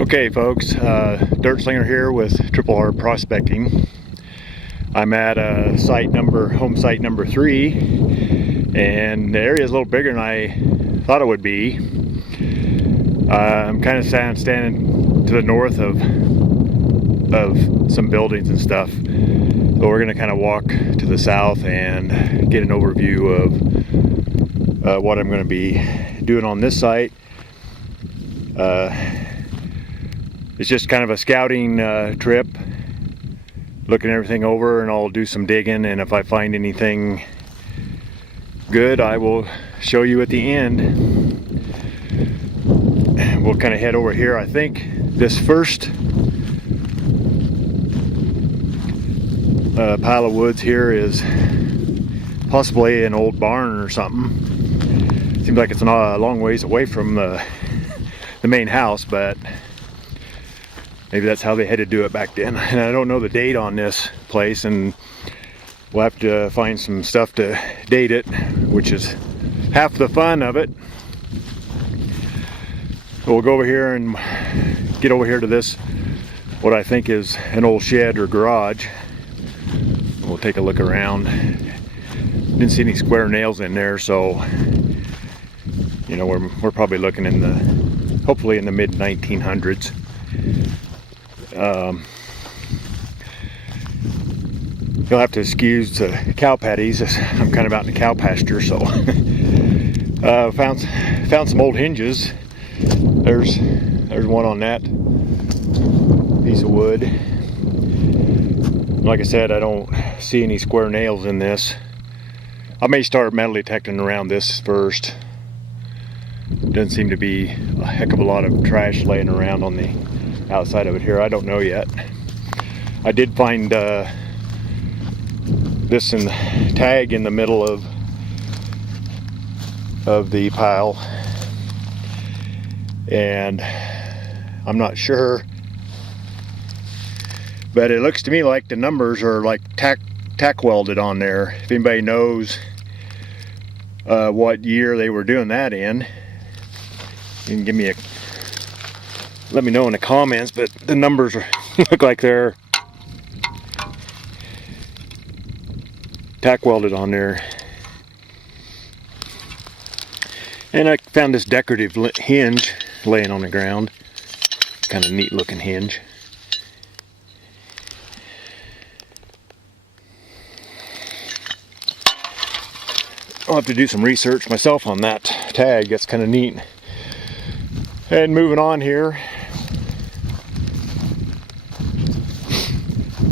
Okay folks, Dirt Slinger here with Triple R Prospecting. I'm at home site number 3, and the area is a little bigger than I thought it would be. I'm kind of standing to the north of some buildings and stuff. So we're going to kind of walk to the south and get an overview of what I'm going to be doing on this site. It's just kind of a scouting trip, looking everything over, and I'll do some digging, and if I find anything good I will show you at the end. We'll kind of head over here. I think this first pile of woods here is possibly an old barn or something. Seems like it's a long ways away from the main house, but maybe that's how they had to do it back then. And I don't know the date on this place, and we'll have to find some stuff to date it, which is half the fun of it. So we'll go over here and get over here to this, what I think is an old shed or garage. We'll take a look around. Didn't see any square nails in there, so you know, we're probably looking in the, hopefully in the mid 1900s. You'll have to excuse the cow patties. I'm kind of out in the cow pasture, so found some old hinges. There's one on that piece of wood. Like I said, I don't see any square nails in this. I may start metal detecting around this first. Doesn't seem to be a heck of a lot of trash laying around on the outside of it here. I don't know yet. I did find this tag in the middle of the pile, and I'm not sure, but it looks to me like the numbers are like tack welded on there. If anybody knows what year they were doing that in, you can let me know in the comments, but the numbers look like they're tack welded on there. And I found this decorative hinge laying on the ground. Kind of neat looking hinge. I'll have to do some research myself on that tag. That's kind of neat. And moving on here,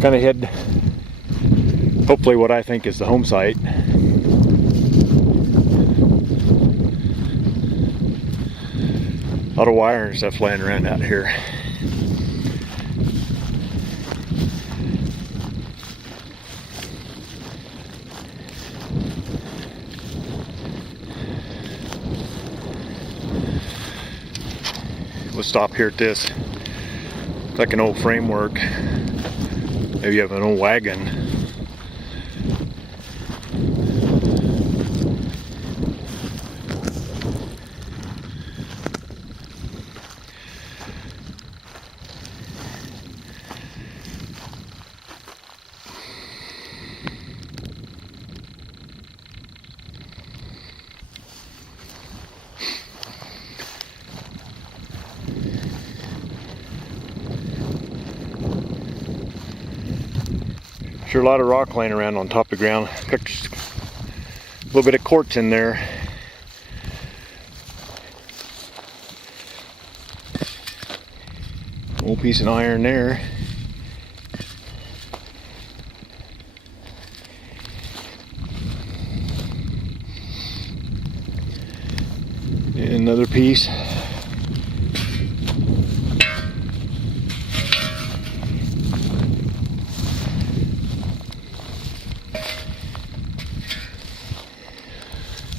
kind of head hopefully what I think is the home site. A lot of wire and stuff laying around out here. We'll stop here at this. It's like an old framework. Maybe you have an old wagon. Sure, a lot of rock laying around on top of the ground. Got just a little bit of quartz in there. Old piece of iron there. And another piece.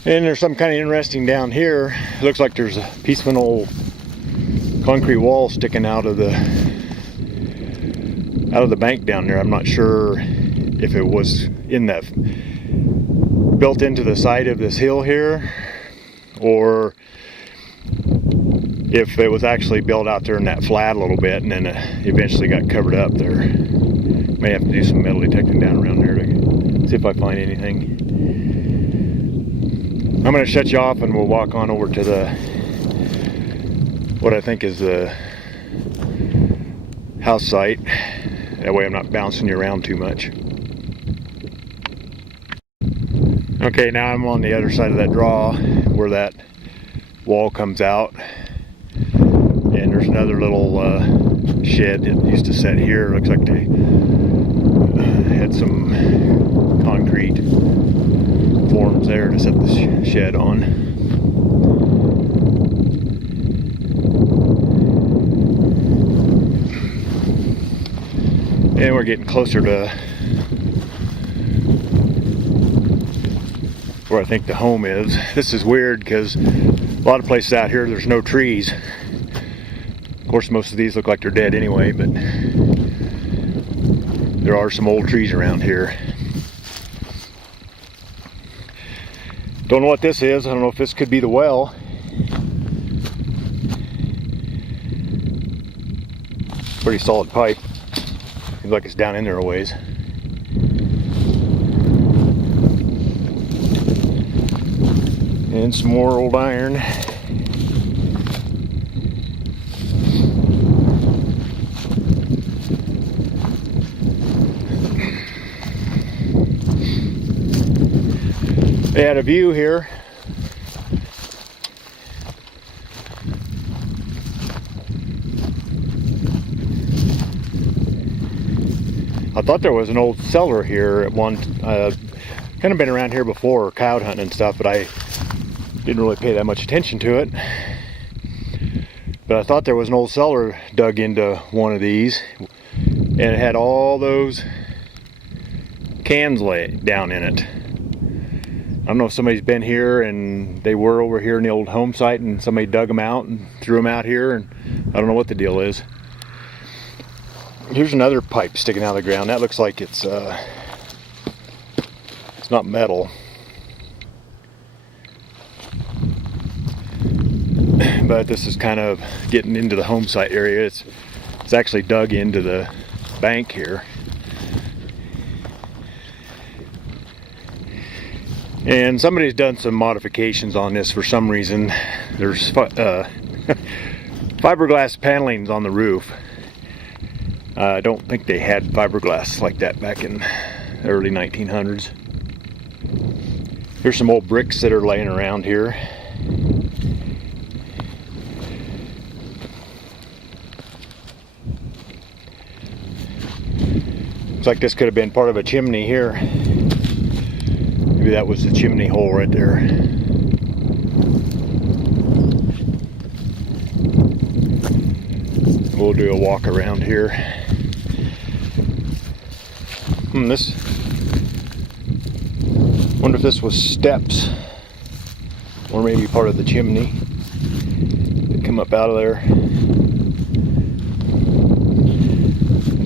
And there's some kind of interesting down here. It looks like there's a piece of an old concrete wall sticking out of the bank down there. I'm not sure if it was built into the side of this hill here, or if it was actually built out there in that flat a little bit and then eventually got covered up there. May have to do some metal detecting down around there to see if I find anything. I'm going to shut you off and we'll walk on over to the what I think is the house site. That way I'm not bouncing you around too much. Okay, now I'm on the other side of that draw where that wall comes out. And there's another little shed that used to set here. Looks like they had some concrete forms there to set the shed on. And we're getting closer to where I think the home is. This is weird because a lot of places out here there's no trees. Of course, most of these look like they're dead anyway, but there are some old trees around here. Don't know what this is. I don't know if this could be the well. Pretty solid pipe. Seems like it's down in there a ways. And some more old iron. They had a view here. I thought there was an old cellar here at one, kind of been around here before, cow hunting and stuff, but I didn't really pay that much attention to it. But I thought there was an old cellar dug into one of these, and it had all those cans laid down in it. I don't know if somebody's been here and they were over here in the old home site and somebody dug them out and threw them out here, and I don't know what the deal is. Here's another pipe sticking out of the ground. That looks like it's not metal. But this is kind of getting into the home site area. It's actually dug into the bank here. And somebody's done some modifications on this for some reason. There's fiberglass panelings on the roof. I don't think they had fiberglass like that back in the early 1900s. Here's some old bricks that are laying around here. Looks like this could have been part of a chimney here. Maybe that was the chimney hole right there. We'll do a walk around here. This. Wonder if this was steps, or maybe part of the chimney that come up out of there.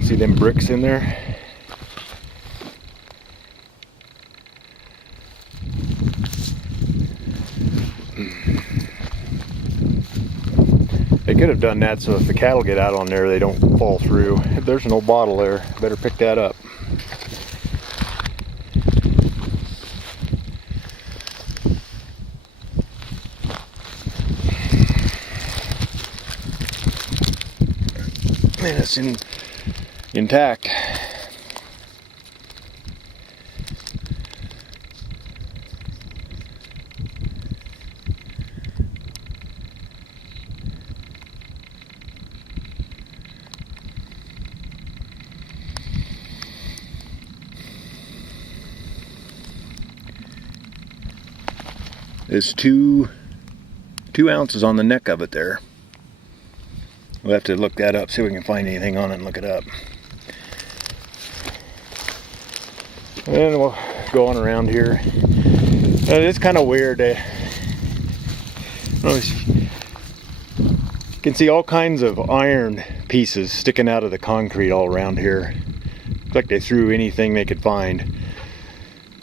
See them bricks in there? They could have done that so if the cattle get out on there, they don't fall through. There's an old bottle there. Better pick that up. And it's intact. There's two ounces on the neck of it there. We'll have to look that up, see if we can find anything on it and look it up. And we'll go on around here. It's kind of weird. You can see all kinds of iron pieces sticking out of the concrete all around here. Looks like they threw anything they could find.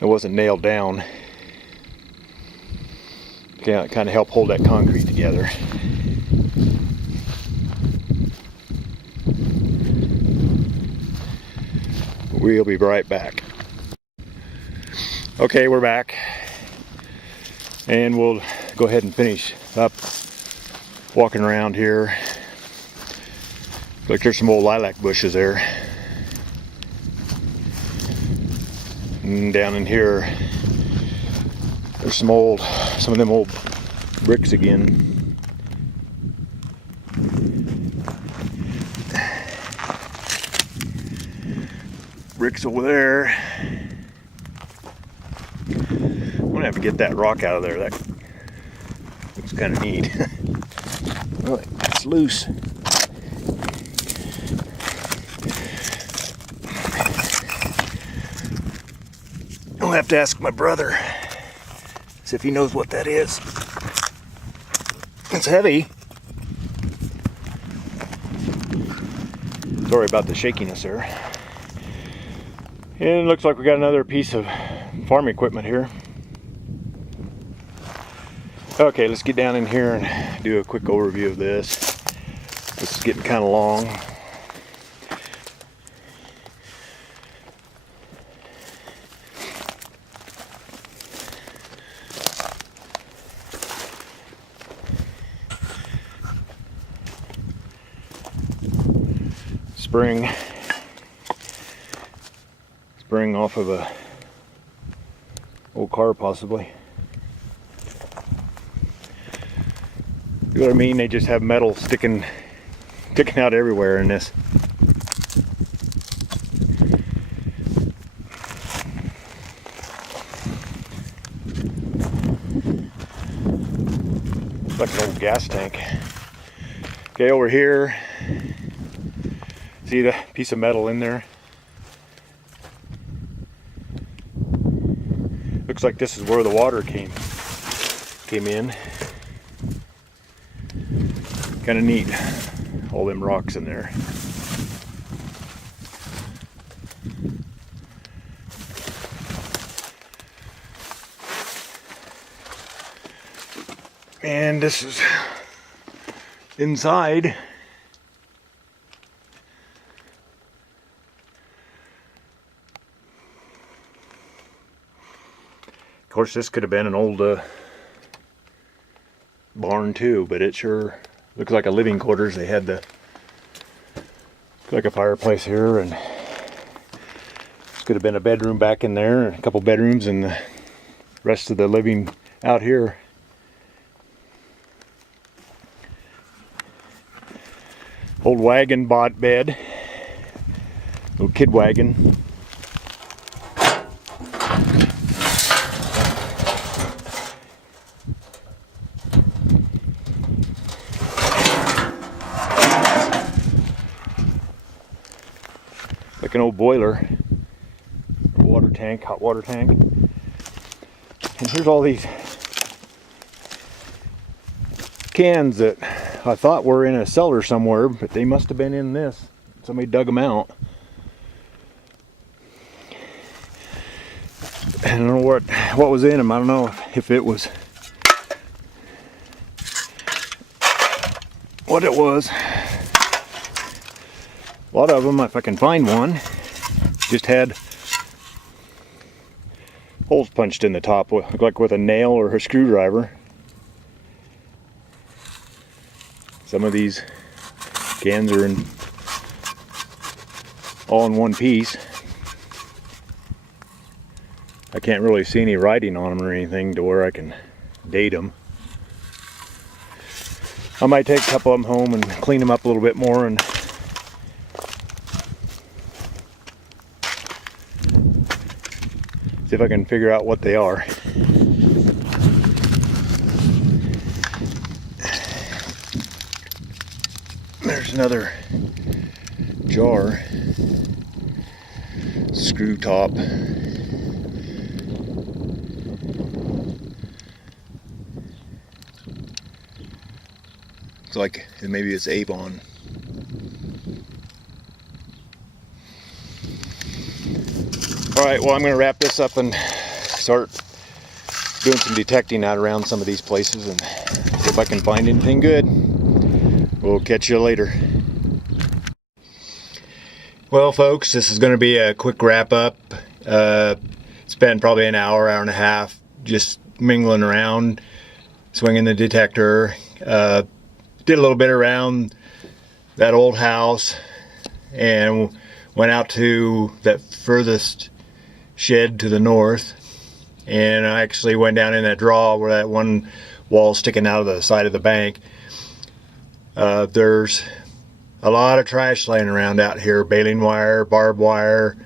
It wasn't nailed down. Yeah, kind of help hold that concrete together. We'll be right back. Okay, we're back. And we'll go ahead and finish up walking around here. Look, there's some old lilac bushes there. And down in here, there's some of them old bricks again. Bricks over there. I'm gonna have to get that rock out of there. That looks kind of neat. Well, it's loose. I'll have to ask my brother, see if he knows what that is. It's heavy. Sorry about the shakiness there. And it looks like we got another piece of farm equipment here. Okay, let's get down in here and do a quick overview of this. This is getting kind of long. Spring off of a old car possibly. You know what I mean? They just have metal sticking out everywhere in this. It's like an old gas tank. Okay, over here, see the piece of metal in there? Looks like this is where the water came in. Kind of neat, all them rocks in there. And this is inside. Of course, this could have been an old barn too, but it sure looks like a living quarters. They had like a fireplace here, and this could have been a bedroom back in there, and a couple bedrooms, and the rest of the living out here. Old wagon bot bed, little kid wagon. Like an old boiler, water tank, hot water tank. And here's all these cans that I thought were in a cellar somewhere, but they must have been in this. Somebody dug them out. I don't know what was in them. I don't know if it was what it was. A lot of them, if I can find one, just had holes punched in the top, look like with a nail or a screwdriver. Some of these cans are all in one piece. I can't really see any writing on them or anything to where I can date them. I might take a couple of them home and clean them up a little bit more and see if I can figure out what they are. There's another jar, screw top. It's like maybe it's Avon. Alright, well, I'm going to wrap this up and start doing some detecting out around some of these places and see if I can find anything good. We'll catch you later. Well, folks, this is going to be a quick wrap up. Spent probably an hour, hour and a half just mingling around, swinging the detector. Did a little bit around that old house and went out to that furthest shed to the north, and I actually went down in that draw where that one wall sticking out of the side of the bank. There's a lot of trash laying around out here, baling wire, barbed wire,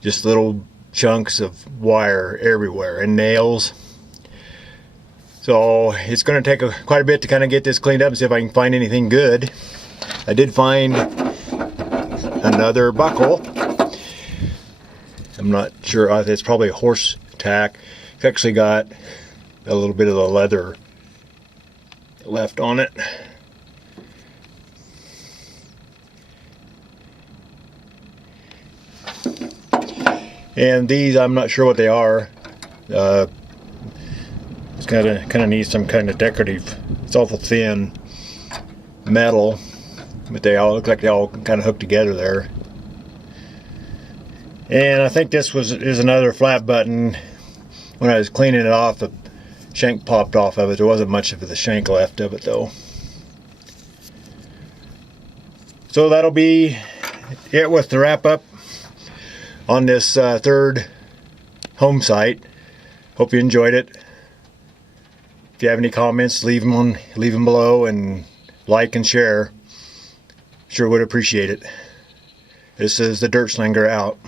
just little chunks of wire everywhere, and nails. So it's going to take quite a bit to kind of get this cleaned up and see if I can find anything good. I did find another buckle. I'm not sure, it's probably a horse tack. It's actually got a little bit of the leather left on it. And these, I'm not sure what they are. It's kind of needs some kind of decorative. It's awful thin metal, but they all look like they all kind of hooked together there. And I think this is another flat button. When I was cleaning it off, the shank popped off of it. There wasn't much of the shank left of it though. So that'll be it with the wrap up on this third home site. Hope you enjoyed it. If you have any comments, leave them below, and like and share. Sure would appreciate it. This is the Dirt Slinger out.